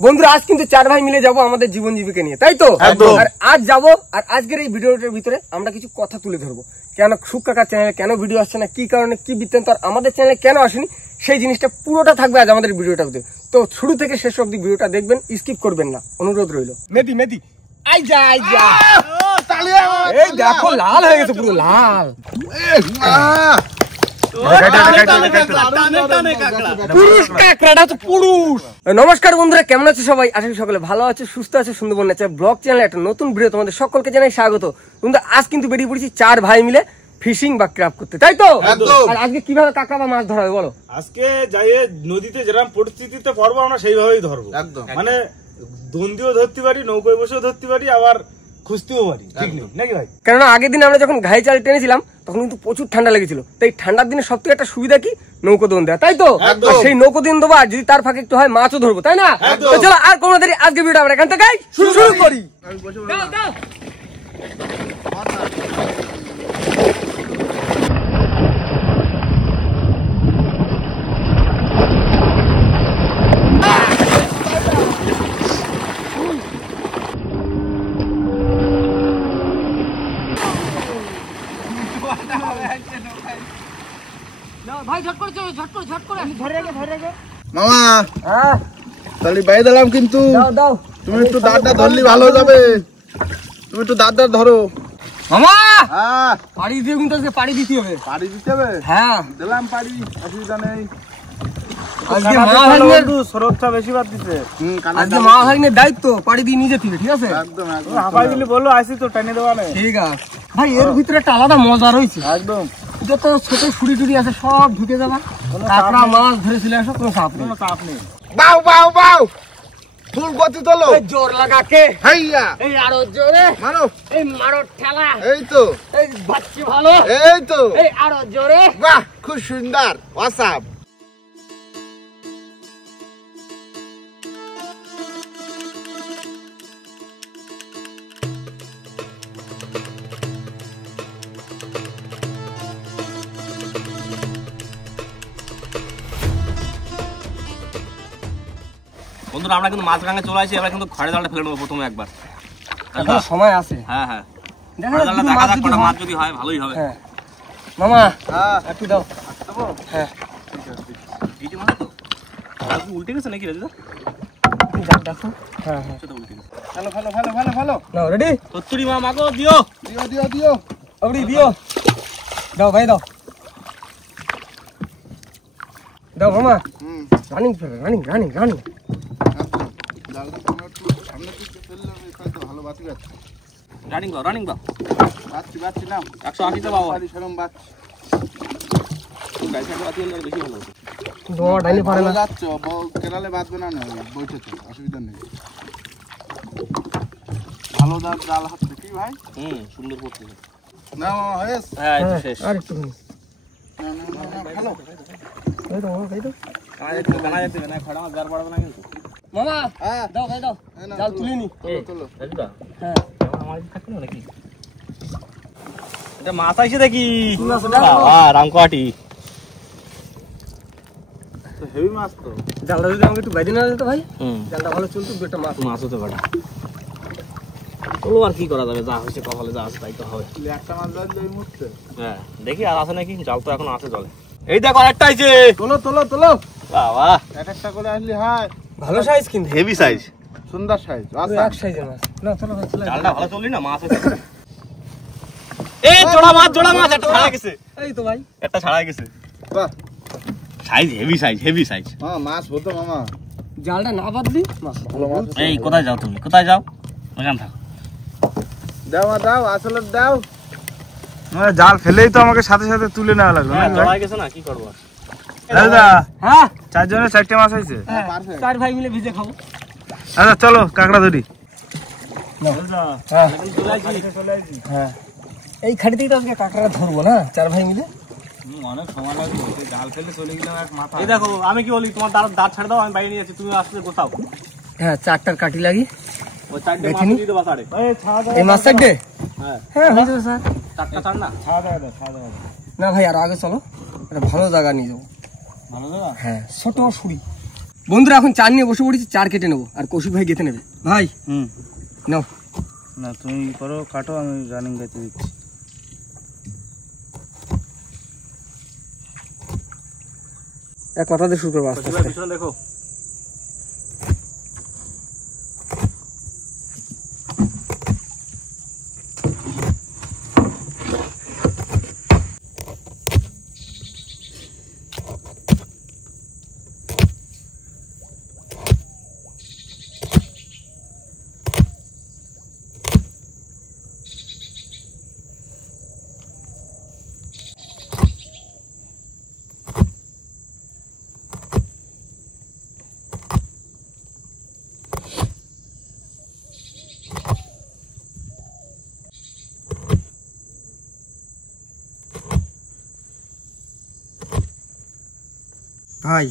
বন্ধুরা আজ কিন্তু চার ভাই মিলে যাবো আমাদের জীবন জীবিকা নিয়ে, তাই তো? আর আজ যাবো, আর আজকের এই ভিডিওটার ভিতরে আমরা কিছু কথা তুলে ধরবো। কেন সুখ কাকার চ্যানেলে কেন ভিডিও আসছে না, কি কারণে, কি বৃত্তান্ত, আর আমাদের চ্যানেলে কেন আসেনি, সেই জিনিসটা পুরোটা থাকবে আজ আমাদের ভিডিওটা। তো শুরু থেকে শেষ অবধি ভিডিওটা দেখবেন, স্কিপ করবেন না, অনুরোধ রইল। মেদি মেদি আই যা আই যা, এই দেখো লাল হয়ে গেছে, পুরো লাল। নমস্কার বন্ধুরা, কেমন আছে সবাই? আশা করি সকলে ভালো আছে, সুস্থ আছে। সুন্দরবন নেচার ব্লগ চ্যানেলে একটা নতুন ভিডিও তোমাদের সকলকে জানাই স্বাগত। কিন্তু আজ কিন্তু বেরিয়ে পড়েছি চার ভাই মিলে ফিশিং বা ক্র্যাব করতে, তাই তো? আর আজকে কিভাবে কাঁকড়া বা মাছ ধরা হবে বলো? আজকে যাই নদীতে যেরকম পরিস্থিতিতে পড়বো আমরা সেইভাবেই ধরবো। মানে দন্ডিও ধরতে পারি, নৌকোয় বসেও ধরতে পারি, আবার খুঁজতেও পারি, ঠিক নেই নাকি ভাই? কেননা আগের দিন আমরা যখন ঘাই চাল টেনেছিলাম তখন কিন্তু প্রচুর ঠান্ডা লেগেছিল, তাই ঠান্ডার দিনে সব থেকে একটা সুবিধা কি, নৌকো দোন দেওয়া, তাই তো? সেই নৌকো দিন দেবো, আর যদি তার ফাঁকে একটু হয় মাছও ধরবো, তাই না? তো চলো আর কোনো দেরি, আজকে ভিডিওটা আমরা এখান থেকে শুরু করি। মামা তাহলে বাইরে দিলাম, কিন্তু তুমি একটু দাঁড়টা ধরলি ভালো যাবে। তুমি একটু দাঁড়টা ধরো মামা। হ্যাঁ পাড়ি দিয়ে কিন্তু আজকে পাড়ি দিতে হবে। পাড়ি দিতে হবে? হ্যাঁ দিলাম পাড়ি, অসুবিধা নেই। আজকে মা ভাগ্নের স্রোতটা বেশি বাদ দিতে, আজকে মা ভাগ্নের দায়িত্ব পাড়ি দিয়ে নিয়ে যেতে হবে, ঠিক আছে? একদম একদম হাফাই দিলে বললো আসি তো টেনে দেওয়া নেই। ঠিক আছে ভাই, এর ভিতরে একটা আলাদা মজা রয়েছে। একদম যত ছোট ছুরি টুরি আছে সব ঢুকে যাবা, কাঁকড়া মাছ ধরে চলে আসো, কোনো চাপ নেই। চাপ নেই। বাউ বাউ বাউ, ফুল গতি তোলো। জোর লাগাকে হাইয়া এই আরো জোরে মারো, এই মারো ঠেলা, এই তো এই বাচ্চি ভালো, এই তো, এই আরো জোরে। বাহ খুব সুন্দর, অসাম। বন্ধুরা আমরা কিন্তু মাছরাঙা চলে আসি, এবার কিন্তু খড়ে জালটা ফেলে নেবো প্রথমে একবার। এখন সময় আছে। হ্যাঁ হ্যাঁ, দেখো খড়ে জালটা দেখা যাক কটা মাছ যদি হয়, ভালোই হবে। হ্যাঁ মামা, হ্যাঁ একটু দাও। হ্যাঁ এই যে মাছ তো আর কি উল্টে গেছে নাকি রাজুদা? দেখো। হ্যাঁ হ্যাঁ সেটা উল্টে গেছে। ভালো ভালো ভালো ভালো ভালো। নাও, রেডি? সত্তরি মা মাগো দিও। দিও দিও দিও, আবড়ি দিও, দাও ভাই দাও, দাও মামা। রানিং ফেলে, রানিং রানিং রানিং। জালটা তোমরা একটু সামনে দিকে ফেললে হয়তো ভালো বাতি যাচ্ছে। রানিং দাও, রানিং দাও। বাচ্চি বাচ্চি নাও, 180 তে বাবা। বাড়ি সেরম বাচ্চি গাই সাইডে বাতি হলে বেশি ভালো হতো। তোমার ডাইনি পারে না। যাচ্ছ কেরালে বাঁধবে না, না বইতেছে, অসুবিধা নেই। ভালো জাল হচ্ছে কি ভাই? সুন্দর করতে। না মামা হয়েছে। হ্যাঁ এই তো শেষ। আর একটু ভালো এই দাও মামা, এই দাও। কাজ একটু বানা যেতে না, খড়া মাছ জাল পড়াবে না কিন্তু। মামা হ্যাঁ দাও ভাই দাও, জাল তুলে নি। তোলো রাজুদা হ্যাঁ আমার থাকবে না নাকি? এটা মাছ আইছে দেখি। কি মাছ এটা? বাবা রামকাটি। তো হেভি মাছ তো। জালটা যদি আমাকে একটু বাইরে না দিত ভাই, জালটা ভালো চলতো, দুটো মাছ। মাছ হতে পারে। চলো আর কি করা যাবে, যা হয়েছে কপালে যা আছে তাই তো হবে। একটা মাছ ধরলে এই মুহূর্তে। হ্যাঁ দেখি আর আছে নাকি, জাল তো এখন আছে জলে। এই দেখো আরেকটা আইছে। তোলো তোলো তোলো, বাবা এক একটা করে আসলি হয়। ভালো সাইজ কিন্তু, হেভি সাইজ, সুন্দর সাইজ, এক সাইজের মাছ। না চলো ভাই চলো। জালটা ভালো চললি না, মাছ আছে। এই জোড়া মাছ একটা ছাড়া গেছে। এই তো ভাই একটা ছাড়া গেছে। বাহ size heavy size, heavy size. মামা মাছ হতো মামা। জালটা না বাঁধলি মাছ। ভালো মাছ। এই কোথায় যাও তুমি, কোথায় যাও? ওখানে থাকো। দাও দাও আসলে দাও। জাল ফেলেই তো আমাকে সাথে সাথে তুলে নেওয়া লাগলো। জড়াই গেছে না, কি করবো আর? দাদা হ্যাঁ চারজনের 4টে মাছ হয়েছে। হ্যাঁ, চার ভাই মিলে ভিজে খাবো। আচ্ছা চলো কাঁকড়া ধরি। হ্যাঁ হ্যাঁ, এই খাড়িতেই তো আজকে কাঁকড়া ধরবো না, চার ভাই মিলে। অনেক সময় লাগলো, জাল ফেলে চলে গেলাম এক মাথা। এই দেখো আমি কি বলি, তোমার দাঁত ছাড় দাও, আমি বাইরে নিয়ে যাচ্ছি, তুমি আসলে কোথাও। হ্যাঁ চারটার কাটি লাগি, ওই চারটে মাছ দেখিনি? দিয়ে দেবা সাড়ে। এই মাছ চারটে। হ্যাঁ হ্যাঁ হয়ে যাবে স্যার। চারটা ছাড় না। না ভাই আর আগে চলো, একটা ভালো জায়গা নিয়ে যাবো। ভালো দাদা। হ্যাঁ ছোট ছুরি, বন্ধুরা এখন চার নিয়ে বসে পড়েছি, চার কেটে নেবো আর কৌশিক ভাই গেতে নেবে। ভাই নাও। না তুমি করো, কাটো, আমি রানিং গাইতে দিচ্ছি। এক কথা দিয়ে শুরু করবো আস্তে আস্তে। পিছনে দেখো। ভাই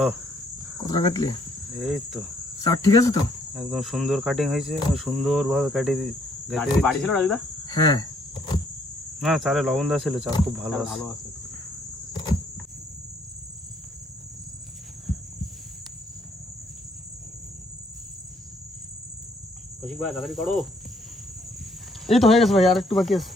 ও কত টাকা দিলে? এই তো চার ঠিক আছে তো? একদম সুন্দর কাটিং হয়েছে, সুন্দর ভাবে কাটিয়ে বাড়ি ছিল রাজুদা? হ্যাঁ। না চারে লবণ দেওয়া ছিল, চার খুব ভালো ভালো আছে। কৌশিক ভাই তাড়াতাড়ি করো। এই তো হয়ে গেছে ভাই, আর একটু বাকি আছে।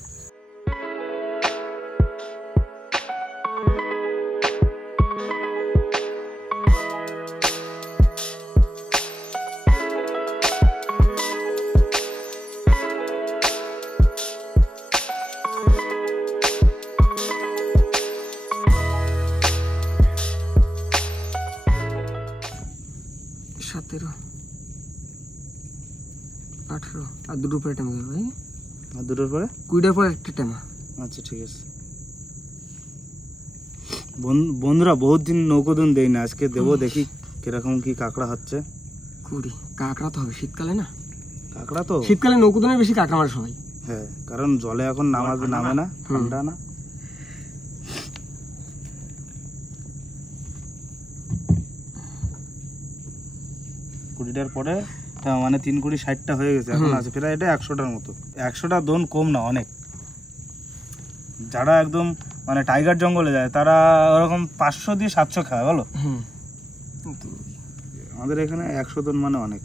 আর দুটোর পরে টেমা ভাই, আর দুটোর পরে 20টার পরে একটা টেমা। আচ্ছা ঠিক আছে। বন্ধুরা বহুত দিন নৌকোদন দেই না, আজকে দেবো, দেখি কিরকম কি কাঁকড়া হচ্ছে। 20 কাঁকড়া তো হবে শীতকালে না? কাঁকড়া তো শীতকালে নৌকোদনে বেশি কাঁকড়া মারে সবাই। হ্যাঁ, কারণ জলে এখন নামে না, ঠান্ডা না। কুড়িটার পরে মানে 3 কুড়ি 60টা হয়ে গেছে, এখন আছে প্রায় এটা 100টার মতো। 100টা দোন কম না, অনেক। যারা একদম মানে টাইগার জঙ্গলে যায় তারা ওরকম 500 দিয়ে 700 খায় বলো। আমাদের এখানে 100 দোন মানে অনেক।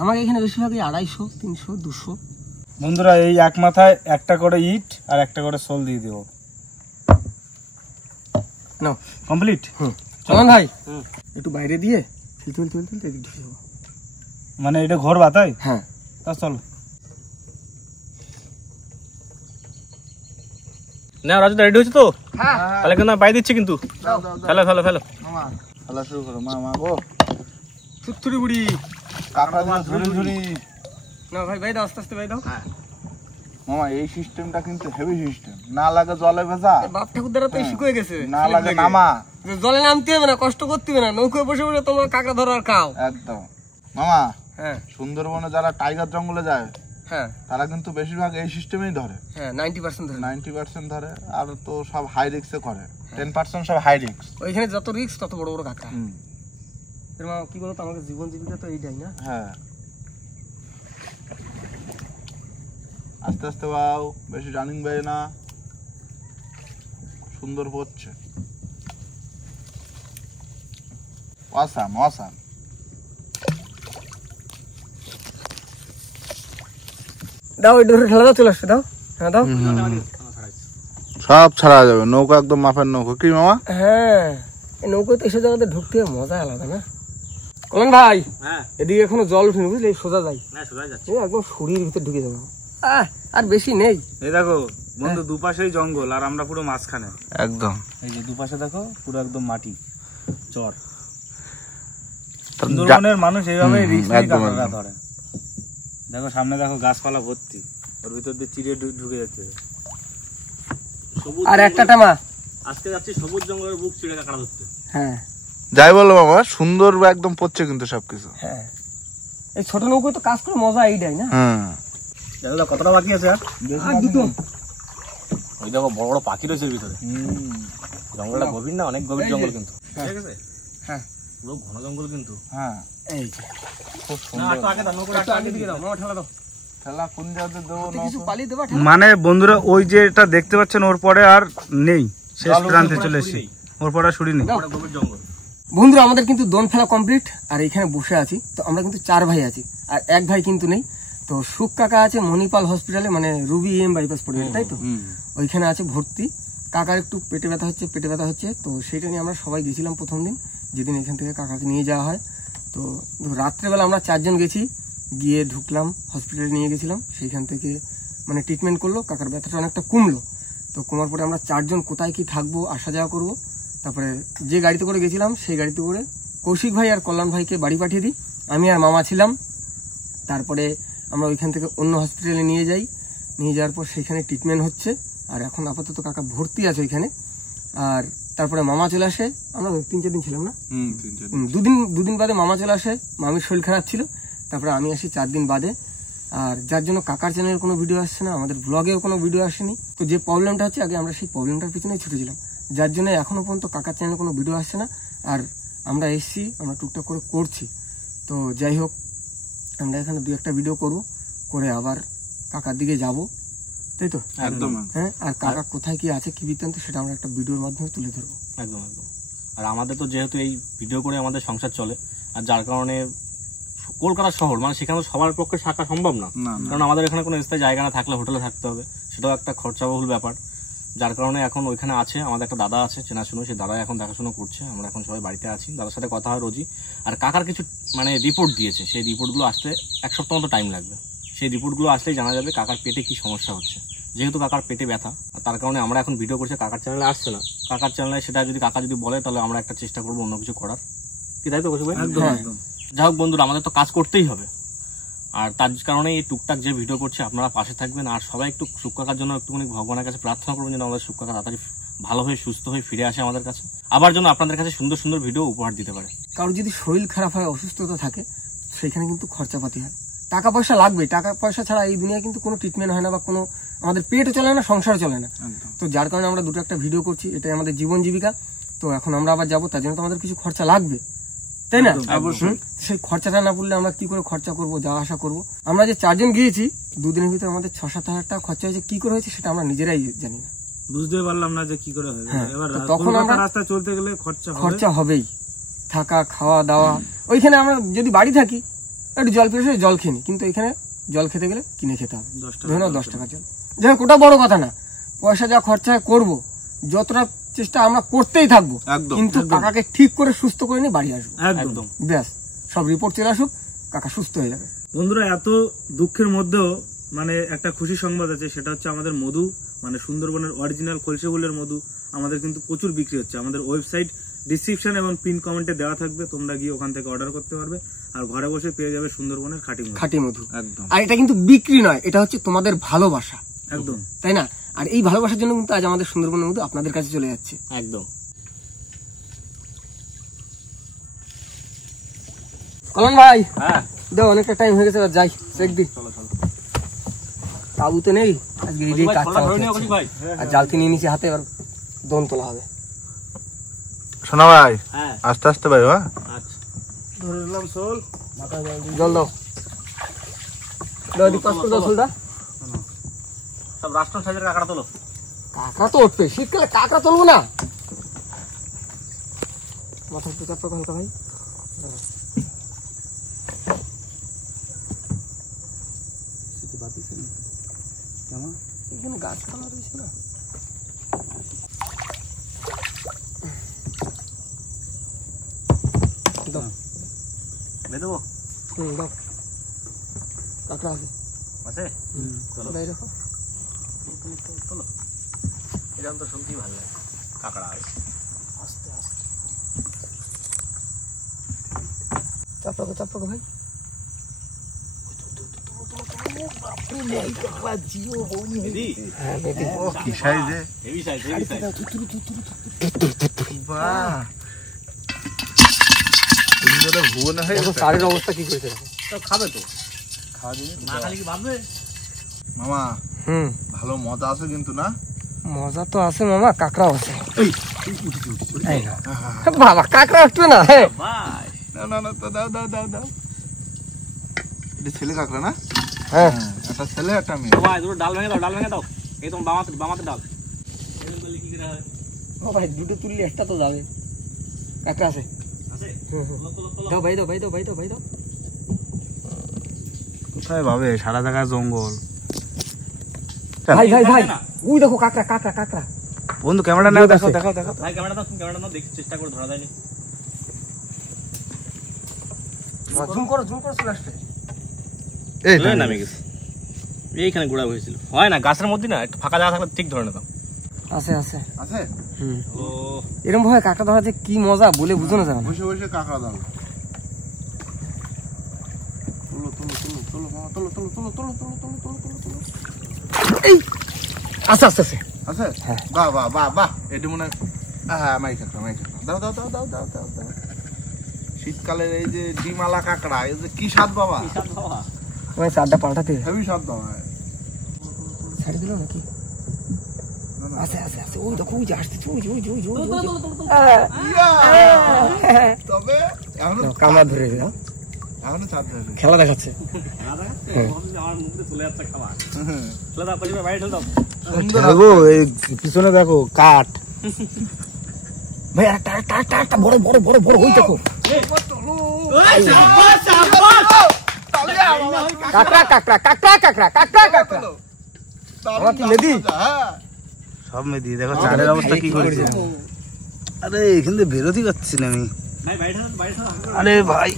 আমার এখানে বেশিরভাগই 250, 300, 200। বন্ধুরা এই এক মাথায় একটা করে ইট আর একটা করে সোল দিয়ে দেবো। নাও কমপ্লিট। চলুন ভাই একটু বাইরে দিয়ে তুলতে ঢুকে যাবো। মানে এটা ঘর বাতাই? হ্যাঁ তা চলো। না রাজুদা রেডি হচ্ছে তো? তাহলে কিন্তু আমি পাই দিচ্ছি কিন্তু। ফেলো ফেলো ফেলো। খেলা শুরু করো। মা গো থুতথুরি বুড়ি কাঁকড়া দিয়ে ঝুড়ি ঝুড়ি। না ভাই ভাই দাও, আস্তে আস্তে ভাই দাও। মামা এই সিস্টেমটা কিন্তু হেভি সিস্টেম। না লাগে জলে ভেজা, বাপ ঠাকুর দ্বারা তো শিখে গেছে। না লাগে নামা, জলে নামতে হবে না, কষ্ট করতে হবে না, নৌকোয় বসে বসে তোমার কাঁকড়া ধরো আর খাও। একদম। মামা হ্যাঁ সুন্দরবনে যারা টাইগার জঙ্গলে যায় হ্যাঁ তারা কিন্তু বেশিরভাগ এই সিস্টেমেই ধরে। হ্যাঁ 90% ধরে। 90% ধরে, আর তো সব হাই রিস্কে করে। 10% সব হাই রিস্ক। ওইখানে যত রিস্ক তত বড় বড় কাঁকড়া। হুম এর মা কি বলতো, আমাদের জীবন জীবিকা তো এইটাই না। হ্যাঁ আস্তে আস্তে বাও, বেশি রানিং বাজে না, সুন্দর পড়ছে। Awesome awesome. দাও ওই ধরে ঠেলা দাও, চলে আসছে, দাও। হ্যাঁ দাও। সব ছাড়া যাবে, নৌকা একদম মাপের নৌকা। কি মামা? হ্যাঁ এই নৌকোয় তো এসব জায়গাতে ঢুকতে মজা আলাদা না। কলন ভাই হ্যাঁ এদিকে এখনো জল উঠেনি বুঝলি, সোজা যাই। না সোজা যাচ্ছে। একদম শরীর ভিতরে ঢুকে যাবো। আর বেশি নেই। এই দেখো বন্ধু, দুপাশেই জঙ্গল আর আমরা পুরো মাঝখানে একদম। এই যে দুপাশে দেখো পুরো একদম মাটি চর। সুন্দরবনের মানুষ এইভাবে রিস্ক নিয়ে কাঁকড়া ধরে। দেখো সামনে দেখো গাছপালা ভর্তি, ওর ভিতর দিয়ে চিড়ে ঢুকে যাচ্ছে। আর একটা টামা আজকে যাচ্ছি সবুজ জঙ্গলের বুক চিড়ে কাঁকড়া ধরতে। হ্যাঁ যাই বলো মামা, সুন্দর একদম পড়ছে কিন্তু সবকিছু। হ্যাঁ এই ছোট নৌকোয় তো কাজ করে মজা এইটাই না। হ্যাঁ দাদা কতটা বাকি আছে? আর দুটো। ওই দেখো বড় বড় পাখি রয়েছে ভিতরে। জঙ্গলটা গভীর না, অনেক গভীর জঙ্গল কিন্তু। ঠিক আছে হ্যাঁ পুরো ঘন জঙ্গল কিন্তু। হ্যাঁ এই যে খুব না সুন্দর। একটু আগে দাও, নৌকোটা একটু আগে দিকে দাও, মামা ঠেলা দাও। খেলা কোন জায়গাতে দেবো? কিছু পালি দেবা। মানে বন্ধুরা ওই যে এটা দেখতে পাচ্ছেন ওর পরে আর নেই, শেষ প্রান্তে চলে এসেছি। ওর পড়া শুনি নি গভীর জঙ্গল। বন্ধুরা আমাদের কিন্তু দোন ফেলা কমপ্লিট, আর এখানে বসে আছি। তো আমরা কিন্তু 4 ভাই আছি, আর এক ভাই কিন্তু নেই। তো সুখ কাকা আছে মণিপাল হসপিটালে, মানে রুবি এম বাইপাস পড়বে, তাই তো ওইখানে আছে ভর্তি। কাকার একটু পেটে ব্যথা হচ্ছে। তো সেটা নিয়ে আমরা সবাই গেছিলাম প্রথম দিন, যেদিন এখান থেকে কাকাকে নিয়ে যাওয়া হয়। তো রাত্রেবেলা আমরা 4 জন গেছি, গিয়ে ঢুকলাম হসপিটালে, নিয়ে গেছিলাম। সেইখান থেকে মানে ট্রিটমেন্ট করলো, কাকার ব্যথাটা অনেকটা কমলো। তো কমার পরে আমরা 4 জন কোথায় কি থাকবো, আসা যাওয়া করবো। তারপরে যে গাড়িতে করে গেছিলাম সেই গাড়িতে করে কৌশিক ভাই আর কল্যাণ ভাইকে বাড়ি পাঠিয়ে দিই, আমি আর মামা ছিলাম। তারপরে আমরা ওইখান থেকে অন্য হসপিটালে নিয়ে যাওয়ার পর সেখানে ট্রিটমেন্ট হচ্ছে। আর এখন আপাতত কাকা ভর্তি আছে ওইখানে। আর তারপরে মামা চলে আসে, আমরা 3-4 দিন ছিলাম না, দুদিন বাদে মামা চলে আসে। মামির শরীর খারাপ ছিল। তারপরে আমি আসি 4 দিন বাদে। আর যার জন্য কাকার চ্যানেলের কোনো ভিডিও আসছে না, আমাদের ব্লগেও কোনো ভিডিও আসেনি। তো যে প্রবলেমটা হচ্ছে, আগে আমরা সেই প্রবলেমটার পিছনে ছুটেছিলাম, যার জন্য এখনো পর্যন্ত কাকার চ্যানেলে কোনো ভিডিও আসছে না। আর আমরা এসছি, আমরা টুকটাক করে করছি। তো যাই হোক, আমরা এখানে 2-1টা ভিডিও করে আবার কাকার দিকে যাব, তাই তো? একদম। হ্যাঁ, আর কাকা কোথায় কি আছে, কি বৃত্তান্ত, সেটা আমরা একটা ভিডিওর মাধ্যমে তুলে ধরবো। একদম। আর আমাদের তো যেহেতু এই ভিডিও করে আমাদের সংসার চলে, আর যার কারণে কলকাতা শহর মানে সেখানে সবার পক্ষে থাকা সম্ভব না, কারণ আমাদের এখানে কোনো স্থায়ী জায়গা না থাকলে হোটেলে থাকতে হবে, সেটাও একটা খরচাবহুল ব্যাপার। যার কারণে এখন ওইখানে আছে আমাদের একটা দাদা আছে চেনাশুনো, সেই দাদা এখন দেখাশোনা করছে। আমরা এখন সবাই বাড়িতে আছি, দাদার সাথে কথা হয় রোজই। আর কাকার কিছু মানে রিপোর্ট দিয়েছে, সেই রিপোর্টগুলো আসতে 1 সপ্তাহ মতো টাইম লাগবে। সেই রিপোর্টগুলো আসলেই জানা যাবে কাকার পেটে কি সমস্যা হচ্ছে। যেহেতু কাকার পেটে ব্যথা, আর তার কারণে আমরা এখন ভিডিও করছি, কাকার চ্যানেলে আসছে না। কাকার চ্যানেলে সেটা যদি কাকা যদি বলে, তাহলে আমরা একটা চেষ্টা করবো অন্য কিছু করার, কি তাই তো? যাই হোক বন্ধুরা, আমাদের তো কাজ করতেই হবে। আর তার কারণে এই টুকটাক যে ভিডিও করছে, আপনারা পাশে থাকবেন। আর সবাই একটু সুখ কাকার জন্য একটুখানি ভগবানের কাছে প্রার্থনা করবেন, যেন আমাদের সুখ কাকা তাড়াতাড়ি ভালো হয়ে সুস্থ হয়ে ফিরে আসে আমাদের কাছে, আবার যেন আপনাদের কাছে সুন্দর সুন্দর ভিডিও উপহার দিতে পারে। কারণ যদি শরীর খারাপ হয়, অসুস্থতা থাকে, সেখানে কিন্তু খরচাপাতি হয়, টাকা পয়সা লাগবে। টাকা পয়সা ছাড়া এই দুনিয়ায় কিন্তু কোনো ট্রিটমেন্ট হয় না, বা কোনো আমাদের পেটও চলে না, সংসার চলে না। তো যার কারণে আমরা 2-1টা ভিডিও করছি, এটাই আমাদের জীবন জীবিকা। তো এখন আমরা আবার যাবো, তার জন্য তো আমাদের কিছু খরচা লাগবে, তাই না? সেই খরচাটা না পড়লে আমরা কি করে খরচা করবো, যাওয়া আসা করবো? আমরা যে 4 জন গিয়েছি, 2 দিনের ভিতরে আমাদের 6-7 হাজার টাকা খরচা হয়েছে। কি করে হয়েছে সেটা আমরা নিজেরাই জানি না, বুঝতে পারলাম না যে কি করে হয়। এবার তখন আমরা রাস্তা চলতে গেলে খরচা হবেই, থাকা খাওয়া দাওয়া। ওইখানে আমরা যদি বাড়ি থাকি, একটু জল পেয়ে জল খেয়ে নি, কিন্তু এখানে জল খেতে গেলে কিনে খেতে হবে, ধরে নাও 10 টাকা জল। যাই হোক, ওটা বড় কথা না, পয়সা যা খরচা করবো, যতটা চেষ্টা আমরা করতেই থাকবো, কিন্তু কাকাকে ঠিক করে সুস্থ করে নিয়ে বাড়ি আসবো। একদম, ব্যাস, সব রিপোর্ট চলে আসুক, কাকা সুস্থ হয়ে যাবে। বন্ধুরা, এত দুঃখের মধ্যেও মানে একটা খুশি সংবাদ আছে, সেটা হচ্ছে আমাদের মধু, মানে সুন্দরবনের অরিজিনাল খলসে ফুলের মধু আমাদের কিন্তু প্রচুর বিক্রি হচ্ছে। আমাদের ওয়েবসাইট ডিসক্রিপশন এবং পিন কমেন্টে দেওয়া থাকবে, তোমরা গিয়ে ওখান থেকে অর্ডার করতে পারবে, আর ঘরে বসে পেয়ে যাবে সুন্দরবনের খাঁটি মধু। একদম। আর এটা কিন্তু বিক্রি নয়, এটা হচ্ছে তোমাদের ভালোবাসা, একদম, তাই না? আর এই ভালোবাসার জন্য কিন্তু আজ আমাদের সুন্দরবনের মধু আপনাদের কাছে চলে যাচ্ছে। একদম। কল্যাণ ভাই, হ্যাঁ দাও, অনেকটা টাইম হয়ে গেছে, যাই চেক দি। কাবু তো নেই আজকে, এই কাজ আর জালতি নিয়ে নিচে হাতে, এবার দোন তোলা হবে। শোনা ভাই, আস্তে আস্তে ভাই। হ্যাঁ, ধরে নিলাম শোল, জল দাও, দাও দি পাঁচ করে দাও শোলটা। সব রাষ্ট্র সাইজের কাঁকড়া তোলো। কাঁকড়া তো উঠবে, শীতকালে কাঁকড়া তুলবো না? মাথা একটু চাপ হালকা ভাই। এখানে গাছপালা রয়েছে না, দেবো। দাও, কাঁকড়া আছে, দেখো তোলো, এরকম তো শুনতেই ভালো লাগে, কাঁকড়া আছে। আস্তে আস্তে চাপ রাখো ভাই। শাড়ির অবস্থা কি করেছে? খাবে তো, না খালি কি ভাববে? মামা, ভালো মজা আছে কিন্তু না? মজা তো আছে মামা, কাঁকড়াও আছে। বাবা, কাঁকড়া আসবে না? দাও। এটা ছেলে কাঁকড়া না? হ্যাঁ, একটা ছেলে একটা মেয়ে। ভাই দুটো ডাল ভেঙে দাও, এই তোমার বামাতে ডাল। ও ভাই দুটো তুললে একটা তো যাবে। কাঁকড়া আছে? দাও ভাই, দাও ভাই, দাও ভাই, দাও ভাই, দাও। কোথায় ভাবে সারা জায়গা জঙ্গল। ভাই ভাই ভাই, ওই দেখো কাঁকড়া, কাঁকড়া, কাঁকড়া। বন্ধু ক্যামেরা নাও, দেখো দেখো দেখো। ভাই ক্যামেরাটা দাও, ক্যামেরাটা দাও, দেখি চেষ্টা করে ধরা যায়নি। জুম করো, জুম করো, চলে আসছে। এই নামে গেছে, এইখানে গোড়া হয়েছিল। হয় না গাছের মধ্যে না, একটু ফাঁকা জায়গা থাকলে ঠিক ধরে নিতাম। আছে আছে আছে। ও এরকম ভাবে কাঁকড়া ধরা যে কি মজা বলে বুঝানো যাবে না। বসে বসে কাঁকড়া দাও। তুলো তুলো তুলো তুলো মামা, তুলো তুলো তুলো তুলো তুলো তুলো তুলো তুলো তুলো। এই আচ্ছা আচ্ছা আচ্ছা আছে? বাহ বাহ বাহ বাহ, এটা মনে হয় হ্যাঁ মাই কাঁকড়া, মাই কাঁকড়া। দাও দাও দাও দাও দাও দাও দাও। শীতকালের এই যে ডিমালা কাঁকড়া, এই যে কি স্বাদ বাবা, তোমার চারটা পাল্টাতে হেভি স্বাদ বাবা। ছাড়ি দিল নাকি? আছে আছে আছে, ওই দেখো ওই যে আসছে, ওই ওই ওই ওই তবে এখনো কামড়া ধরে দাও, এখনো চাঁদ ধরে। খেলা দেখাচ্ছে। আমার মুখে চলে যাচ্ছে খাবার। চলে দাও, পরিবার বাইরে চলে দাও। দেখো এই পিছনে দেখো কাঠ। ভাই একটা একটা একটা একটা বড় বড় বড় বড় ওই দেখো কাঁকড়া কাঁকড়া কাঁকড়া কাঁকড়া কাঁকড়া কাঁকড়া। আমার কি নদী? সব মেয়ে দেখো চারের অবস্থা কি করেছে। আরে এখান থেকে বেরোতেই পারছি না আমি। ভাই বাইরে চলে, বাইরে চলে। আরে ভাই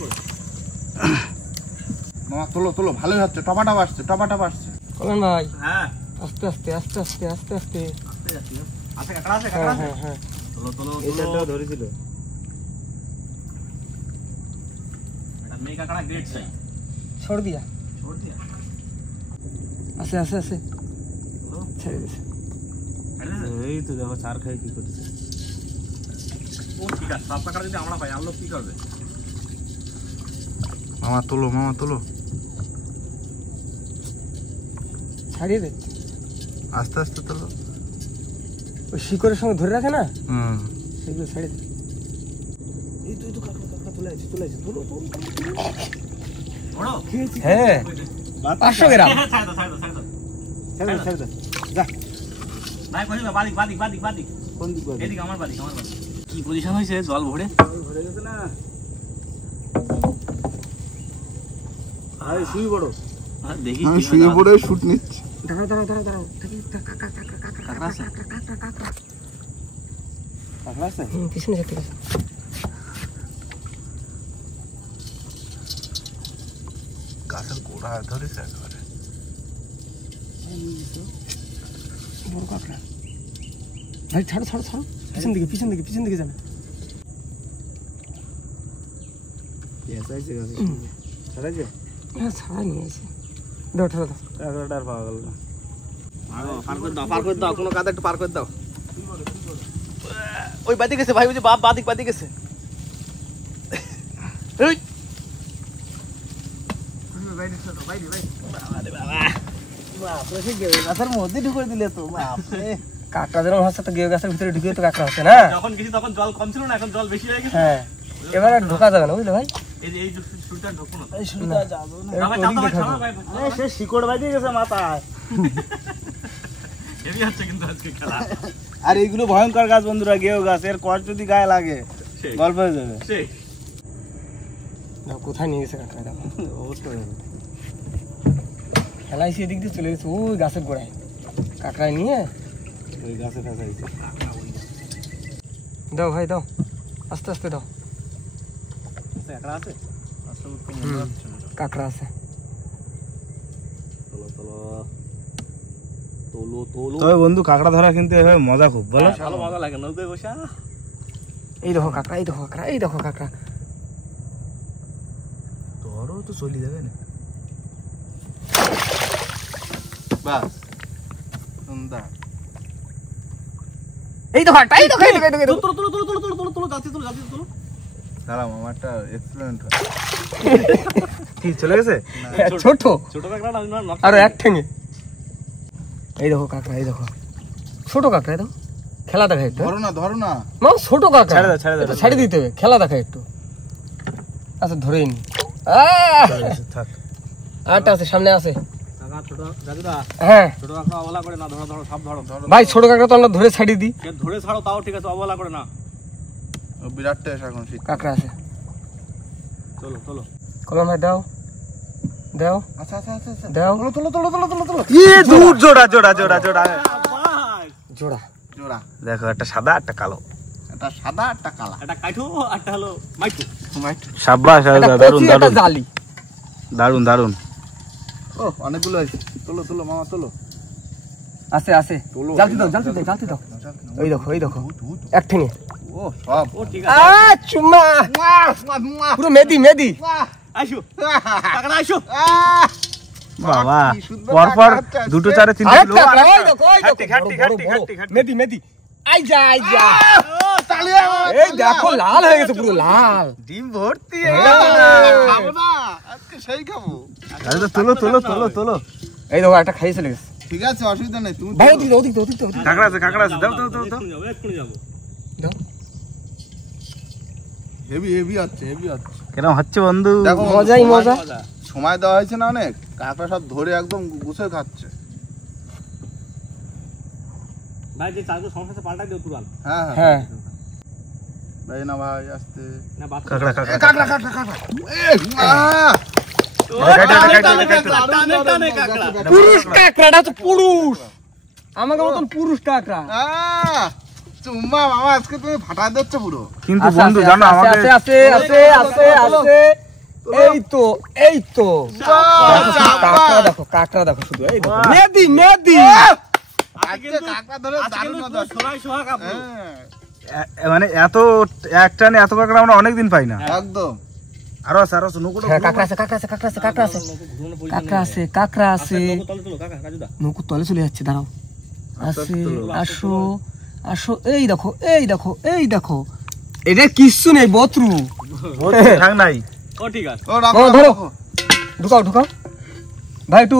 মামা তোলো তোলো, ভালোই হচ্ছে, টপাটা আসছে, টপাটা আসছে। বলেন ভাই, হ্যাঁ আস্তে আস্তে আস্তে আস্তে আস্তে আস্তে। আছে কাঁকড়া, আছে হ্যাঁ কাঁকড়া আছে। হ্যাঁ হ্যাঁ, তোলো তোলো এই তোলো। চারটাও ধরেছিল। এটা মেয়ে কাঁকড়া গ্রেট চাই। ছড় দিয়া ছোট দিয়া। আছে আছে আছে, ছেড়ে দিছে। এই তো দেখো চার খাই কি করছে। ও ঠিক আছে, সব কাঁকড়া যদি আমরা পাই, আমরা কি করবে? মামা তোলো, মামা তোলো, ছাড়িয়ে দে, আস্তে আস্তে তোলো। ওই শিকড়ের সঙ্গে ধরে রাখে না, হুম সেগুলো ছাড়িয়ে দে। এই তো কাঁকড়া কাঁকড়া তুলে আছে, তুলে আছে, তোলো তোলো। বড়? হ্যাঁ 500 গ্রাম। হ্যাঁ, ছাড় দাও, ছাড় দাও, ছাড় দাও। ছেড়ে দাও, ছেড়ে দাও। যা ভাই কই না, বাদিক বাদিক বাদিক বাদিক। কোন দিক করে? এদিকে আমার বাদিক, আমার বাদিক। কি পজিশন হয়েছে জল ভরে? ভরে গেছে না। আরে শুই বড়। আর দেখি আমি শুয়ে পড়ে শুট নিচ্ছি। দাঁড়াও দাঁড়াও দাঁড়াও দাঁড়াও। কাঁকড়া আছে। কাঁকড়া আছে? পিছনে যেতে গেছে। গাছের গোড়া ধরেছে একেবারে। বড় কাঁকড়া। ভাই ছাড়ো ছাড়ো ছাড়ো, পিছন দিকে পিছন দিকে পিছন দিকে যাবে। এসআইছে গাছে। ছাড়াইছে? হ্যাঁ ছাড়া নিয়ে এসে দাও, ঠেলা দাও। কাঁকড়াটা আর পাওয়া গেল না। পার করে দাও, পার করে দাও, কোনো কাদা একটু পার করে দাও। ওই বাদি গেছে ভাই, ওই যে বাপ বাদিক বাদি গেছে। এই গাছের মধ্যে ঢুকে দিলে তো বাপরে। কাঁকড়া যেরকম হচ্ছে তো গেও গাছের ভিতরে ঢুকে তো কাঁকড়া হচ্ছে না। যখন গেছি তখন জল কম ছিল না, এখন জল বেশি হয়ে গেছে। হ্যাঁ এবার আর ঢোকা যাবে না, বুঝলে ভাই? এই যে এই শুরুটা ঢোকো না। এই শুরুটা যাবো না। এবার ভাই ওদিক টাটা ভাই, দেখাবো। টাটা ভাই। আরে সে শিকড় বাইতে গেছে মাথায়। হেভি হচ্ছে কিন্তু আজকে খেলা। আর এইগুলো ভয়ঙ্কর গাছ বন্ধুরা, গেও গাছ, এর কষ যদি গায়ে লাগে সেই গল্প হয়ে যাবে। সেই দেখো কোথায় নিয়ে গেছে কাঁকড়া, দেখো অবস্থা দেখো। খেলাইছি এদিক দিয়ে চলে গেছে ওই গাছের গোড়ায়, কাঁকড়ায় নিয়ে। ওই গাছে ফেসাইছে। দাও ভাই দাও, আস্তে আস্তে দাও। কাঁকড়া আছে। কাঁকড়া আছে। তোলো তোলো তোলো তোলো। তবে বন্ধু কাঁকড়া ধরা কিন্তু এভাবে মজা খুব, বলো? ভালো মজা লাগে নৌকায় বসা। এই দেখো কাঁকড়া, এই দেখো কাঁকড়া, এই দেখো কাঁকড়া। ধরো তো চলে যাবে না। বাস সুন্দর। এই দেখো একটা, এই দেখো এই দেখো এই দেখো। তোলো তোলো তোলো তোলো তোলো তোলো তোলো যাচ্ছে, তোলো যাচ্ছে, তোলো। দাঁড়া মামা, একটা এক্সপেরিমেন্ট হয়। কি চলে গেছে? ছোট ছোট কাঁকড়া না, না আরো এক ঠেঙে। এই দেখো কাঁকড়া, এই দেখো ছোট কাঁকড়া, এই দেখো খেলা দেখায় একটু। ধরো না, ধরো না। না ছোট কাঁকড়া, ছেড়ে দাও, ছেড়ে দাও। একটু ছাড়ি দিতে হবে, খেলা দেখায় একটু। আচ্ছা ধরেই নি। চলে গেছে, থাক। আরেকটা আছে, সামনে আছে। কাকা ছোট রাজুদা, হ্যাঁ ছোট কাকা অবলা করে না, ধরো ধরো সব ধরো। ভাই ছোট কাঁকড়া তো আমরা ধরে ছাড়িয়ে দিই। ধরে ছাড়ো তাও ঠিক আছে, অবলা করে না। ও বিরাট টেস্ট এখন শীত। কাঁকড়া আছে, চলো চলো। কলম ভাই দাও দাও আচ্ছা আচ্ছা আচ্ছা আচ্ছা দাও। তোলো তোলো তোলো তোলো তোলো তোলো ই দূর জোড়া জোড়া জোড়া জোড়া। ভাই জোড়া জোড়া। দেখো একটা সাদা একটা কালো। এটা সাদা একটা কালা। এটা কাইঠু একটা হলো মাইটু। সাব্বাস একটা দারুন কচি, একটা দারুন জালি। দারুন দারুন। ও অনেকগুলো আছে। তোলো তোলো মামা তোলো। আছে আছে, তোলো। জালতি দাও জালতি দাও জালতি দাও। এই দেখো এই দেখো এক ঠেঙে। ও সব। ও ঠিক আছে। চুম্মা পুরো মেদি মেদি। আইসো কাকাটা আইসো। বাবা পরপর দুটো চারে তিনটে কিলো। ওই দেখো ওই দেখো হাঁটি, হাঁটি, হাঁটি, হাঁটি। মেদি মেদি। আই যা আই যা। তালিয়া এই দেখো লাল হয়ে গেছে পুরো লাল। ডিম ভর্তি। খাবো না আজকে সেই খাবো। তোলো তোলো তোলো তোলো। এই দেখো একটা খাইয়ে চলে গেছে। ঠিক আছে অসুবিধা নেই তুমি ভাই ওদিক দাও ওদিক দাও ওদিক দাও। কাঁকড়া আছে কাঁকড়া আছে, দাও দাও দাও দাও। এক্ষুনি যাবো এক্ষুনি যাবো। দাও। হেভি হেভি আছে হেভি আছে। কেরম হচ্ছে বন্ধু? দেখো মজাই মজা। সময় দেওয়া হয়েছে না অনেক, কাঁকড়া সব ধরে একদম গুছে খাচ্ছে। ভাই যে চারগুলো সমস্যা পাল্টাই দিও তুরাল। হ্যাঁ হ্যাঁ হ্যাঁ ভাই না ভাই আসতে। না বাদ কাঁকড়া এ, কাঁকড়া কাঁকড়া কাঁকড়া কাঁকড়া এই, আহ! পুরুষ কাঁকড়াটা তো পুরুষ, আমাকে মতন পুরুষ কাঁকড়া। আহ! চুম্মা মামা আজকে তুমি ফাটা দিচ্ছ পুরো। কিন্তু আছে, বন্ধু আছে, জানো আছে, আমাদের আছে আছে আছে আছে আছে। এই তো এই তো কাঁকড়া দেখো কাঁকড়া দেখো শুধু এই দেখো মেদি মেদি। আজকে কাঁকড়া ধরে দারুণ মজা। সোনাই সোহাগ আপু। হ্যাঁ, মানে এত এক টানে এত কাঁকড়া আমরা অনেকদিন পাই না। একদম। আরো আছে আরো আছে নৌকোটা হ্যাঁ কাঁকড়া আছে কাঁকড়া আছে কাঁকড়া আছে কাঁকড়া আছে কাঁকড়া আছে কাঁকড়া আছে। তলে তোলো কাকা রাজুদা। নৌকো তলে চলে যাচ্ছে, দাঁড়াও। আছে আসো আসো। এই দেখো এই দেখো এই দেখো, এটা কিচ্ছু নেই বতরু। থাক নাই। ও ঠিক আছে। ও রাখো ও, ধরো। রাখো। ঢুকাও ঢুকাও ভাই একটু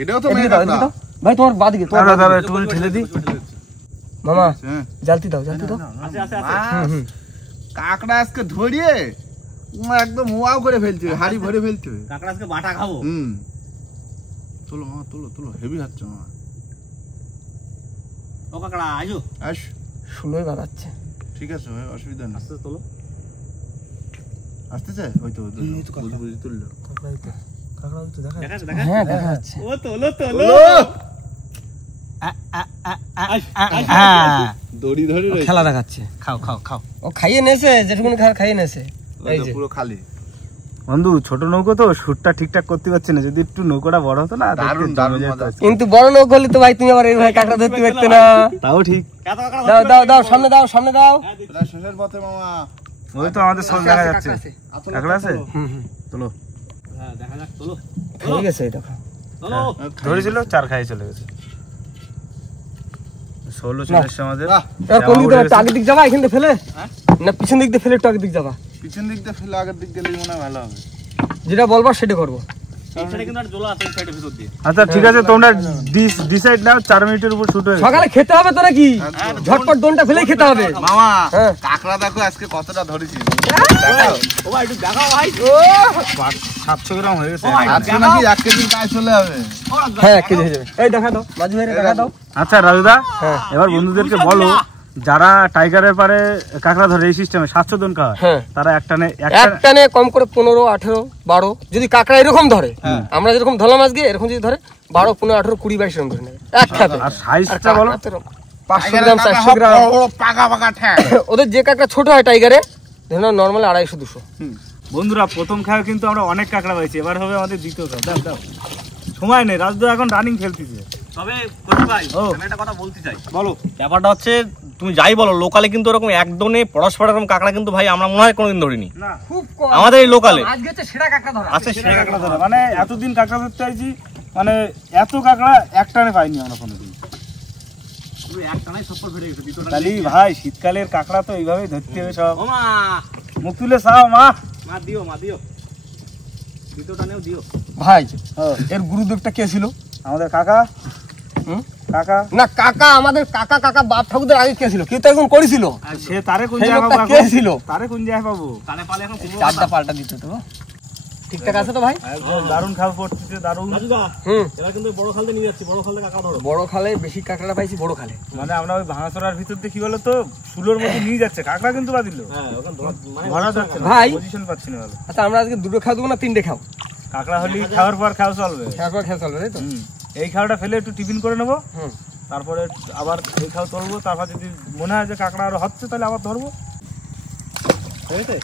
এটাও তো এদিকে মেয়ে দাও কাঁকড়া। এদিকে দাও ভাই, তোমার বাদিকে তোমার দাঁড়া দাঁড়া বাঁদিকে। একটু ঠেলে দি। মামা হ্যাঁ। জালতি দাও জালতি দাও। আছে আছে আছে। মাছ, কাঁকড়া আজকে ধরিয়ে একদম ওয়াও করে ফেলছে, হাড়ি ভরে ফেলছে। কাকড়া আজকে বাটা খাবো। হুম তোলো মামা তোলো তোলো, হেভি হচ্ছে মামা। ও কাকড়া আইসো। আস শুলোই বাগাচ্ছে। ঠিক আছে ভাই অসুবিধা নেই। আস্তে তোলো। আসতেছে ওই তো বুঝি বুঝি তুললো। দেখা যাচ্ছে দেখা হ্যাঁ দেখা যাচ্ছে। ও তোলো তোলো। দড়ি ধরে ও খেলা দেখাচ্ছে। খাও খাও খাও। ও খাইয়ে নেছে যেটুকুনি খাইয়ে নেছে। এই যে পুরো খালি। বন্ধু ছোট নৌকো তো শুটটা ঠিকঠাক করতে পারছে না, যদি একটু নৌকোটা বড় হতো না দেখতে দারুণ জমে দারুণ যেত মজা। আজকে। কিন্তু বড় নৌকো হলে তো ভাই তুমি আবার এই ভাই কাঁকড়া ধরতে পারতে না। তাও ঠিক। এত কাকড়া দাও দাও দাও সামনে দাও সামনে দাও। প্রায় শেষের পথে মামা। ওই তো আমাদের সব দেখা যাচ্ছে। কাঁকড়া আছে হুম হুম তোলো। হ্যাঁ দেখা যাক তোলো খেয়ে গেছে এই দেখো। তোলো। ধরেছিল চার খাই চলে গেছে। 16 চলে এসছে আমাদের। বাহ, এবার কোন দিক দিয়ে একটু আগের দিক যাবা এখান থেকে ফেলে, না পিছন দিক দিয়ে ফেলে একটু আগের দিক যাবা? পিছন দিক দিয়ে ফেলে আগের দিক গেলে মনে হয় ভালো হবে। যেটা বলবা সেটা করবো। এই সাইডে কিন্তু একটা জোলা আছে, এই সাইডের ভিতর দিয়ে। আচ্ছা ঠিক আছে, তোমরা ডিসাইড নাও। 4 মিনিটের উপর শুট হয়ে গেছে। সকালে খেতে হবে তো নাকি? ঝটপট দোনটা ফেলে খেতে হবে। মামা হ্যাঁ। কাঁকড়া দেখো আজকে কতটা ধরেছি। ও ভাই একটু দেখাও ভাই। 700 গ্রাম হয়ে গেছে। আজকে নাকি 1 কেজির গায়ে চলে যাবে। হ্যাঁ 1 কেজি হয়ে যাবে। এই দেখা দাও মাঝি ভাইরে দেখা দাও। আচ্ছা রাজুদা, হ্যাঁ। এবার বন্ধুদেরকে বলো যারা টাইগারের পারে কাঁকড়া ধরে এই সিস্টেমে 700 জন খাওয়া, হ্যাঁ। তারা একটানে একটানে কম করে 15, 18, 12 যদি কাঁকড়া এরকম ধরে, আমরা যেরকম ধরলাম আজকে এরকম যদি ধরে 12, 15, 18, 20, 22 এরকম ধরে নেবে একসাথে। আর সাইজটা বলো। 500 গ্রাম 400 গ্রাম। পাকা পাকা ঠ্যাং। ওদের যে কাঁকড়া ছোট হয় টাইগারে, ধরো নরমাল 250, 200। বন্ধুরা প্রথম খাওয়া কিন্তু আমরা অনেক কাঁকড়া পাইছি, এবার হবে আমাদের দ্বিতীয় খাওয়া। দাও দাও, সময় নেই, রাজদা এখন রানিং খেলতেছে। তবে কোথায় ভাই ও। আমি একটা কথা বলতে চাই। বলো। ব্যাপারটা হচ্ছে তুমি যাই বলো লোকালে কিন্তু এরকম একদনে পরস্পর এরকম কাঁকড়া কিন্তু ভাই আমরা মনে হয় কোনোদিন ধরিনি। না খুব কম আমাদের এই লোকালে আজকে হচ্ছে সেরা কাঁকড়া ধরা। আছে সেরা কাঁকড়া ধরা। মানে এতদিন কাঁকড়া ধরতে আইছি, মানে এত কাঁকড়া একটানে পাইনি আমরা কোনোদিন। পুরো একটানাই সপ্পর ফেটে গেছে দ্বিতীয়টা। তাহলে ভাই শীতকালের কাঁকড়া তো এইভাবেই ধরতে হবে সব। ও মা, মুখ তুলে চাও মা। মা দিও দ্বিতীয়টা নেও দিও। ভাই এর গুরুদেবটা কে ছিল? আমাদের কাকা। হুম? কাকা না কাকা, আমাদের কাকা কাকা বাপ ঠাকুরদের আগে কে ছিল? কেউ তো একজন করেছিল। আর সে তারে কোন সেই জায়গায় লোকটা পাবো কে এখন? ছিল? তারে কোন জায়গায় পাবো? কানে পালে এখন পুরো চারটা পাল্টা দিতে তো। ঠিকঠাক আছে তো ভাই? একদম দারুণ খাল পড়তেছে, দারুণ। এরা কিন্তু বড় খালতে নিয়ে যাচ্ছি, বড় খালতে কাঁকড়া ধরো। বড় খালে বেশি কাঁকড়া পাইছি, বড় খালে। মানে আমরা ওই ভাঙাচোরার ভিতর দিয়ে কি বলতো সুলোর মধ্যে নিয়ে যাচ্ছে, কাঁকড়া কিন্তু বাদিল ধরা যাচ্ছে না, ভাই পজিশন পাচ্ছি না ভালো। আচ্ছা আমরা আজকে 2টো খাওয়া দেবো না 3টে খাও? কাঁকড়া হলি খাওয়ার পর খাওয়া চলবে, খাওয়ার পর খাওয়া চলবে, তাই তো? এই খাওয়াটা ফেলে একটু টিফিন করে নেবো, তারপরে আবার এই খাওয়া তুলবো, তারপর যদি মনে হয় যে কাঁকড়া আরো হচ্ছে তাহলে আবার ধরবো, ঠিক আছে?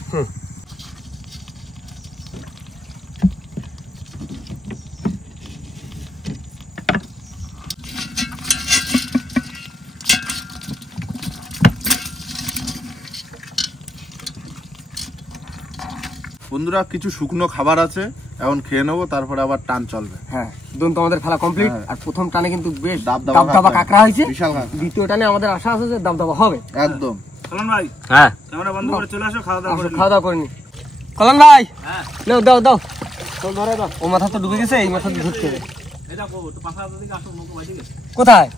বন্ধুরা কিছু শুকনো খাবার আছে, এখন খেয়ে নেবো, তারপরে আবার টান চলবে। হ্যাঁ দুন তো আমাদের খেলা কমপ্লিট। আর প্রথম টানে কিন্তু বেশ দাবদাবা দাবদাবা কাঁকড়া হয়েছে, বিশাল কাঁকড়া। দ্বিতীয় টানে আমাদের আশা আছে যে দাবদাবা হবে একদম। চলুন ভাই, হ্যাঁ ক্যামেরা বন্ধ করে চলে আসো, খাওয়া দাওয়া করে খাওয়া দাওয়া করিনি। কলন ভাই নাও দাও দাও, ধরে দাও। ও মাথা তো ডুবে গেছে, এই মাথা দিয়ে ধরতে হবে। কোথায়?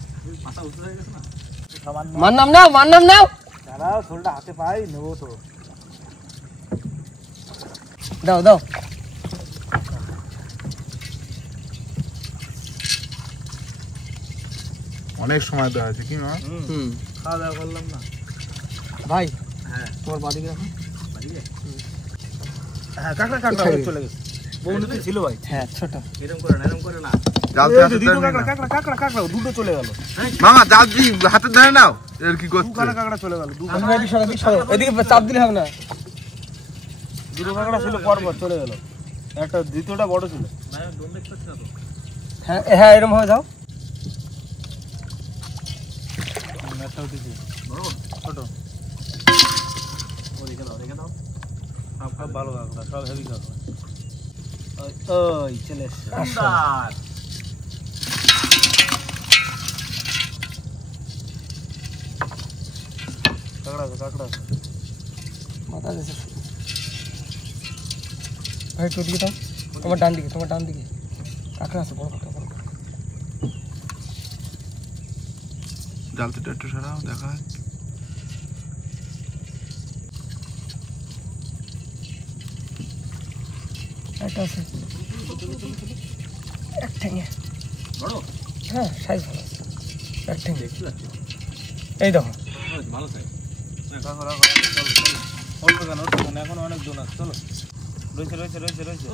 মার নাম নাও, মার নাম নাও। দাঁড়াও, শোলটা হাতে পাই নেবো তো। দাও দাও। অনেক সময় দেওয়া আছে কি মা? খাওয়া দাওয়া করলাম না ভাই। হ্যাঁ তোমার বাড়ি রাখো। হ্যাঁ কাঁকড়া কাঁকড়া চলে গেছে, বউনিতে ছিল ভাই। হ্যাঁ ছোট এরকম করে না, এরকম করে না। কাঁকড়া কাঁকড়া কাঁকড়া দুটো চলে গেল মামা, জাল দি হাতে ধরে নাও। এর কি করছে? দুখানা কাঁকড়া চলে গেল, এদিকে চাপ দিলে হবে না। দুটো কাঁকড়া ছিল পরপর চলে গেল, একটা দ্বিতীয়টা বড় ছিল। হ্যাঁ হ্যাঁ এরকম ভাবে যাও। একটা উঠেছে ছোট, সব ভালো কাঁকড়া, সব হেভি কাঁকড়া। ওই চলে এসছে। কাঁকড়া আছে, কাঁকড়া আছে। মাথা দিছে ভাই, তো দিকে দাও। তোমার ডান দিকে, তোমার ডান দিকে কাঁকড়া আছে, বড় কাঁকড়া, বড় কাঁকড়া। জালটা একটু সরাও, দেখা একটা আছে, এক ঠ্যাঙে বড়। হ্যাঁ সাইজ ভালো আছে, এক ঠ্যাঙে। এই দেখো ভালো সাইজ। অল্প কেন, অল্প কেন, এখন অনেক জন আছে। চলো, রয়েছে রয়েছে রয়েছে রয়েছে।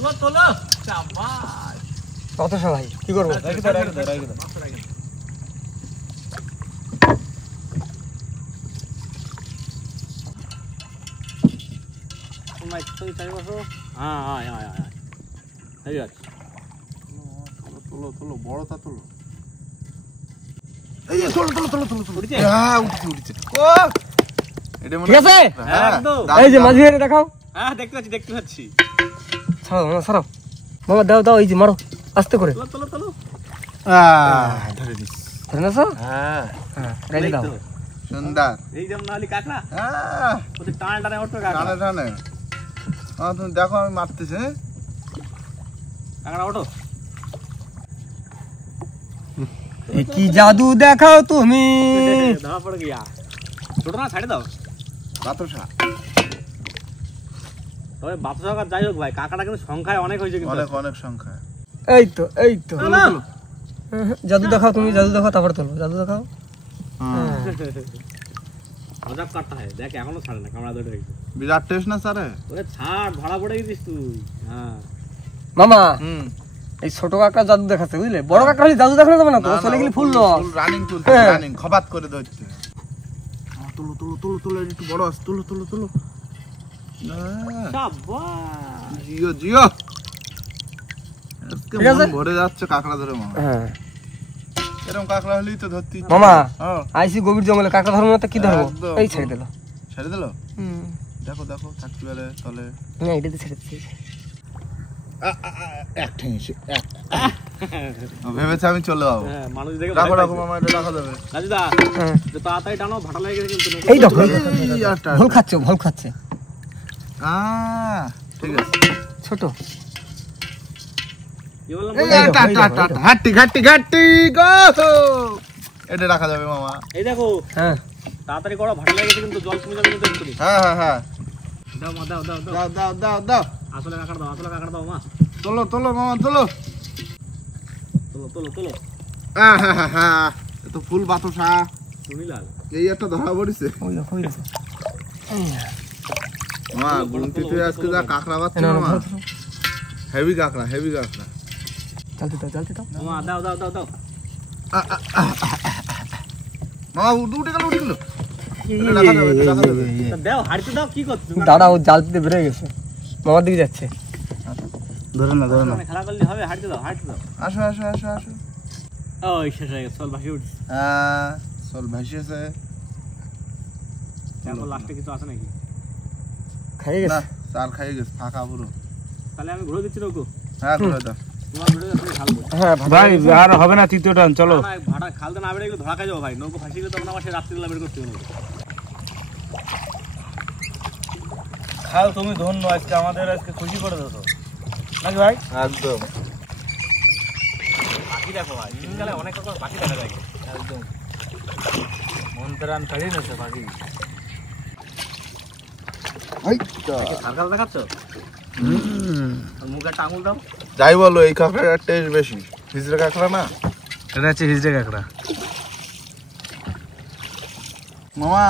কত সবাই কি করবো? রেখে দাও, রেখে দাও, রেখে দাও। হ্যাঁ হ্যাঁ হ্যাঁ হ্যাঁ ঠিক আছে। তোলো তোলো, বড়টা তোলো। এই যে তোলো তোলো তোলো তোলো তোলো। হ্যাঁ উঠছে উঠছে। ও এটা মনে ঠিক আছে। হ্যাঁ একদম। এই যে মাঝি হেরে দেখাও। হ্যাঁ দেখতে পাচ্ছি, দেখতে পাচ্ছি। ছাড়ো মামা, ছাড়ো মামা, দাও দাও, এই যে মারো আস্তে করে। তোলো তোলো। ধরে দিস। ধরে নাছো? হ্যাঁ হ্যাঁ গাড়ি দাও। সুন্দর। এই যেমন নালি কাঁকড়া, হ্যাঁ ওদের টানে টানে উঠবে কাঁকড়া। টানে টানে। তুমি দেখো আমি মারতেছি। হ্যাঁ কাঁকড়া ওঠো। এ কি জাদু দেখাও তুমি। ধরা পড়ে গিয়া। ছোট না, ছাড়ে দাও। বাতাসা তবে বাতাসা কাজ যাই হোক ভাই, কাঁকড়া কিন্তু সংখ্যায় অনেক হয়েছে কিন্তু। অনেক অনেক সংখ্যা। এই তো এই তো। জাদু দেখাও তুমি, জাদু দেখাও, তারপর তোলো। জাদু দেখাও। মজাক কাটতে হয়, দেখ এখনো ছাড়ে না, কামড়া ধরে গেছে। বিরাট টেস্ট না স্যারে? ওরে ছাড়, ধরা পড়ে গেছিস তুই। হ্যাঁ মামা এই ছোট কাকড়া জাদু দেখাচ্ছে, বুঝলে? বড় কাকড়া হলে জাদু দেখানো যাবে না তো, চলে গেলে ফুল লস। রানিং তুলতে, হ্যাঁ। রানিং খবাত করে ধরতে। তুলো তুলো তুলো তুলো, একটু বড় আছে, তুলো তুলো তুলো। শাবাশ। জিও জিও। আজকে ঠিক আছে? মন ভরে যাচ্ছে কাঁকড়া ধরে মামা। হ্যাঁ এরকম কাঁকড়া হলেই তো ধরতে ইচ্ছে মামা, করে। হ্যাঁ আইসি গভীর জঙ্গলে, কাকড়া ধরবো না তো কি ধরবো? একদম। এই ছেড়ে দিল। ছেড়ে দিল। দেখো দেখো থাকতে পারে তলে। না এটাতে ছেড়ে দিচ্ছি। এক ঠেঙেছে, ভেবেছে আমি চলে যাবো। হ্যাঁ, মানুষ দেখে রাখো রাখো মামা, এটা রাখা যাবে। রাজুদা, হ্যাঁ। যে তাড়াতাড়ি টানো, ভাটা লেগে গেছে কিন্তু। এই দেখো, এই আটটা। ভুল খাচ্ছে, ভুল খাচ্ছে। ঠিক আছে। ছোট কি বললাম? এই আটটা আটটা আটটা আটটা। ঘাটটি ঘাটটি ঘাটটি গো। এটা রাখা যাবে মামা। এই দেখো, হ্যাঁ তাড়াতাড়ি করো, ভাটা লেগে গেছে কিন্তু, জল কমে যাবে কিন্তু এক্ষুনি। হ্যাঁ হ্যাঁ হ্যাঁ। দাও মা, দাও দাও দাও। দাও দাও দাও দাও। আসলে কাকার দাও মা। তোলো তোলো মামা তোলো। তোলো এ তো ফুল বাতাসা। সুনীলাল এই একটা ধরা পড়েছে। মা গুনতিতে আজকে যা কাঁকড়া পাচ্ছে মামা। হেভি কাঁকড়া। চলতে দাও মামা দাও মামা উঠে গেল। দাও হাড়িতে দাও, কি করছো? দাঁড়া, ও জাল দিতে বেরোয় গেছে, মামার দিকে যাচ্ছে। ধরে না খেলা করলে হবে, হাড়িতে দাও। আসো ওই শেষ হয়ে গেছে, চল ভাসি উঠছি। চল ভাসিয়েছে। তারপর লাস্টে কিছু আছে নাকি? খাইয়ে গেছে। চার খাইয়ে গেছে ফাঁকা পুরো। তাহলে আমি ঘুরে দিচ্ছি নৌকো। হ্যাঁ ঘুরে দাও। তোমার ঘুরে যাচ্ছে ঢালবো। হ্যাঁ ভাই আর হবে না তৃতীয় টান, চলো। না ভাড়া খালতে না বেড়ে গেলে ধরা খাই যাবো ভাই। নৌকো ফাঁসি গেলে তখন আমার সে রাত্রিবেলা বের করতে হবে। খাল তুমি ধন্য, আজকে আমাদের আজকে খুশি করে দাও নাকি ভাই? একদম পাখি দেখো ভাই, শীতকালে অনেক রকম পাখি দেখা যায়। একদম মন প্রাণ কাড়িয়ে নেছে পাখি। সার্কাল দেখাচ্ছ? মুখে একটা আঙুল দাও। যাই বলো, এই কাঁকড়ার টেস্ট বেশি। হিজড়া কাঁকড়া না, এটা হচ্ছে হিজড়ে কাঁকড়া। মামা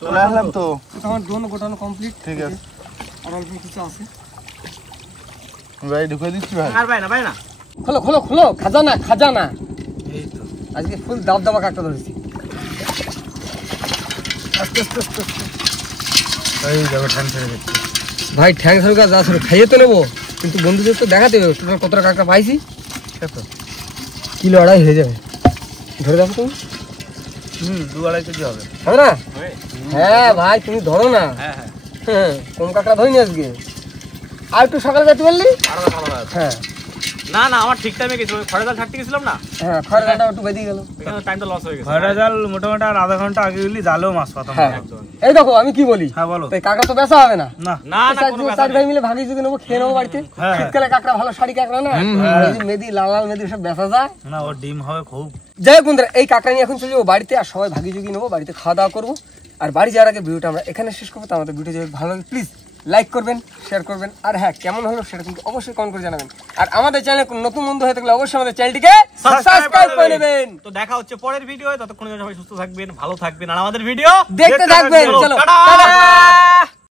চলে আসলাম তো। আমার দোনো গোটানো কমপ্লিট। ঠিক আছে, আর অল্প কিছু আছে। ভাই ঢুকে দিচ্ছি ভাই। আর ভাই না খোলো, খাজানা। এই তো আজকে ফুল দাবদাবা কাটতে ধরেছি। আস্তে। এই দেখো ঠান ছেড়ে দিচ্ছি। ভাই ঠ্যাং সরকার যা ছিল খাইয়ে তো নেবো, কিন্তু বন্ধুদের তো দেখাতে হবে টোটাল কতটা কাঁকড়া পাইছি। কিলো 2.5 হয়ে যাবে। ধরে দেখো তুমি। 2-2.5 কেজি হবে। হবে না? হ্যাঁ ভাই তুমি ধরো না। হ্যাঁ কম কাঁকড়া ধরিনি আজকে। আর একটু সকালে যেতে পারলি। হ্যাঁ আমার ঠিক টাইমে গেছিল। খড়ের জাল ছাড়তে গেছিলাম না, খড়ের জালটা একটু বেরিয়ে গেল। এখানে টাইমটা লস হয়ে গেছে। খয়রা জাল মোটামুটি আর আধা ঘন্টা আগে গেলি জালেও মাছ পাতাম। হ্যাঁ এই দেখো আমি কি বলি। হ্যাঁ বলো। তো এই কাঁকড়া তো বেচা হবে না। না কোনো ব্যাপার চার ভাই মিলে ভাগি যদি নেবো, খেয়ে নেবো বাড়িতে। হ্যাঁ। শীতকালে কাঁকড়া ভালো শাড়ি কাঁকড়া না, আর এই যে মেদি লাল মেদি সব বেচা যায়। না, ওর ডিম হবে খুব। যাই হোক বন্ধুরা, এই কাঁকড়া নিয়ে এখন চলে যাবো বাড়িতে, আর সবাই ভাগি জুগি নেবো, বাড়িতে খাওয়া দাওয়া করবো। আর বাড়ি যাওয়ার আগে ভিডিওটা আমরা এখানে শেষ করবো। তো আমাদের ভিডিও যদি ভালো লাগে প্লিজ লাইক করবেন, শেয়ার করবেন, আর হ্যাঁ কেমন হলো সেটা কিন্তু অবশ্যই কমেন্ট করে জানাবেন। আর আমাদের চ্যানেলে কোনো নতুন বন্ধু হয়ে থাকলে অবশ্যই আমাদের চ্যানেলটিকে সাবস্ক্রাইব করে নেবেন। তো দেখা হচ্ছে পরের ভিডিও। ততক্ষণ সবাই সুস্থ থাকবেন, ভালো থাকবেন, আর আমাদের ভিডিও দেখতে থাকবেন। চলো টাটা।